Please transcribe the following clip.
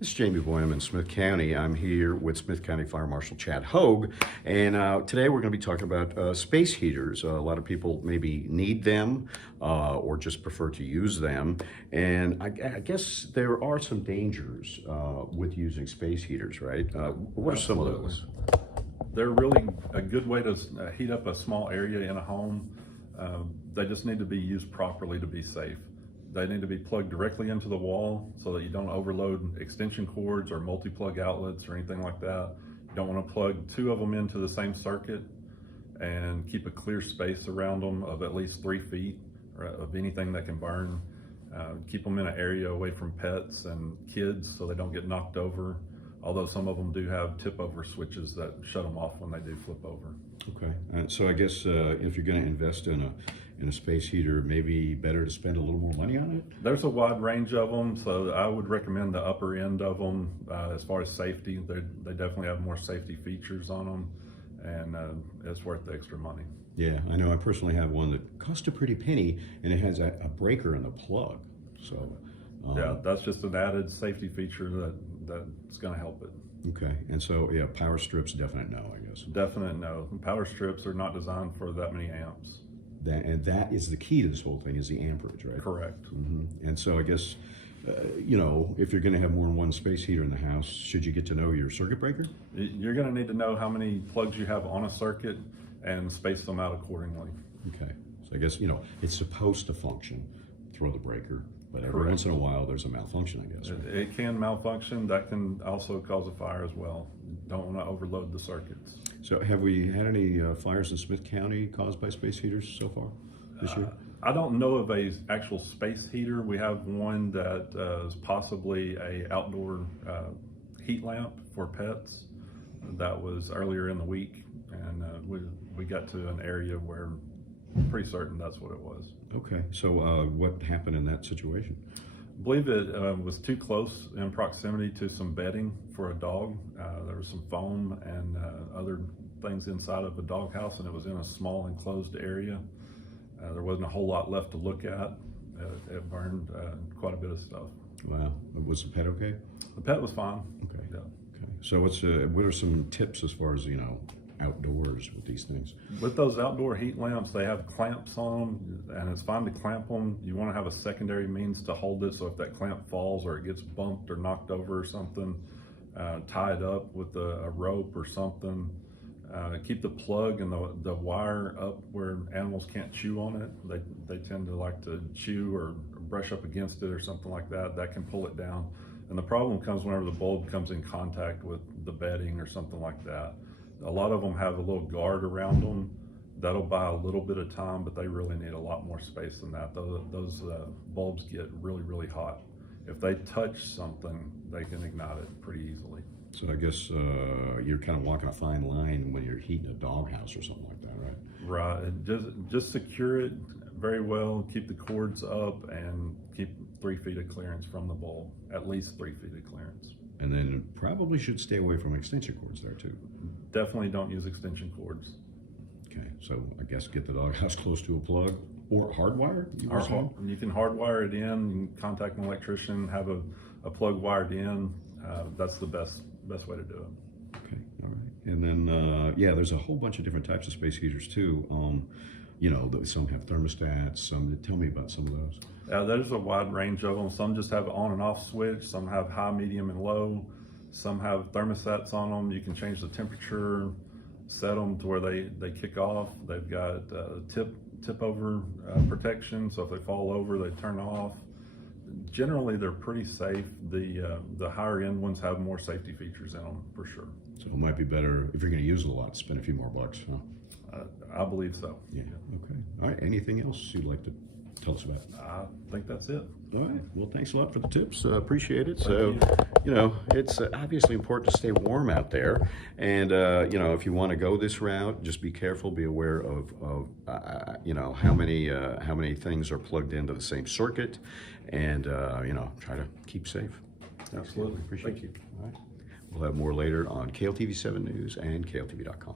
This is Jamey Boyum in Smith County. I'm here with Smith County Fire Marshal Chad Hogue, and today we're going to be talking about space heaters. A lot of people maybe need them or just prefer to use them, and I guess there are some dangers with using space heaters, right? What are some of those? They're really a good way to heat up a small area in a home. They just need to be used properly to be safe. They need to be plugged directly into the wall so that you don't overload extension cords or multi-plug outlets or anything like that. You don't want to plug two of them into the same circuit, and keep a clear space around them of at least 3 feet of anything that can burn. Keep them in an area away from pets and kids so they don't get knocked over, although some of them do have tip over switches that shut them off when they do flip over. Okay, so I guess if you're going to invest in a space heater, maybe better to spend a little more money on it? There's a wide range of them, so I would recommend the upper end of them. As far as safety, they definitely have more safety features on them, and it's worth the extra money. Yeah, I know. I personally have one that cost a pretty penny, and it has a breaker and a plug. So yeah, that's just an added safety feature that's going to help it. Okay, and so yeah, power strips, definite no, I guess. Definite no. Power strips are not designed for that many amps. And that is the key to this whole thing, is the amperage, right? Correct. Mm-hmm. And so I guess, you know, if you're going to have more than one space heater in the house, should you get to know your circuit breaker? You're going to need to know how many plugs you have on a circuit and space them out accordingly. Okay, so I guess, you know, it's supposed to function, throw the breaker, but every Correct. once in a while there's a malfunction, I guess. Right? It can malfunction. That can also cause a fire as well. Don't want to overload the circuits. So have we had any fires in Smith County caused by space heaters so far this year? I don't know of a actual space heater. We have one that is possibly a outdoor heat lamp for pets. That was earlier in the week, and we got to an area where I'm pretty certain that's what it was. Okay, so what happened in that situation? I believe it was too close in proximity to some bedding for a dog. There was some foam and other things inside of a dog house, and it was in a small enclosed area. There wasn't a whole lot left to look at. It burned quite a bit of stuff. Wow, was the pet okay? The pet was fine. Okay. Yeah. Okay. So what are some tips as far as, you know, outdoors with these things? With those outdoor heat lamps, they have clamps on them, and it's fine to clamp them. You want to have a secondary means to hold it, so if that clamp falls or it gets bumped or knocked over or something, tie it up with a rope or something. Keep the plug and the wire up where animals can't chew on it. They tend to like to chew or brush up against it or something like that. That can pull it down. And the problem comes whenever the bulb comes in contact with the bedding or something like that. A lot of them have a little guard around them. That'll buy a little bit of time, but they really need a lot more space than that. Those bulbs get really, really hot. If they touch something, they can ignite it pretty easily. So I guess you're kind of walking a fine line when you're heating a doghouse or something like that, right? Right. And just secure it very well. Keep the cords up and keep 3 feet of clearance from the bulb. At least 3 feet of clearance. And then probably should stay away from extension cords there too. Definitely don't use extension cords. Okay, so I guess get the doghouse close to a plug or hardwire. You can hardwire it in. You can contact an electrician, have a plug wired in. That's the best way to do it. Okay, all right. And then yeah, there's a whole bunch of different types of space heaters too. You know, some have thermostats. Tell me about some of those. There's a wide range of them. Some just have an on and off switch. Some have high, medium, and low. Some have thermostats on them. You can change the temperature, set them to where they kick off. They've got tip over protection, so if they fall over, they turn off. Generally, they're pretty safe. The higher end ones have more safety features in them for sure. So it might be better, if you're going to use it a lot, spend a few more bucks, huh? I believe so. Yeah. Okay. All right. Anything else you'd like to tell us about? I think that's it. All right. Well, thanks a lot for the tips. Appreciate it. Thank you know, it's obviously important to stay warm out there. And, you know, if you want to go this route, just be careful, be aware of you know, how many things are plugged into the same circuit, and, you know, try to keep safe. Absolutely. Appreciate Thank you. All right. We'll have more later on KLTV 7 News and KLTV.com.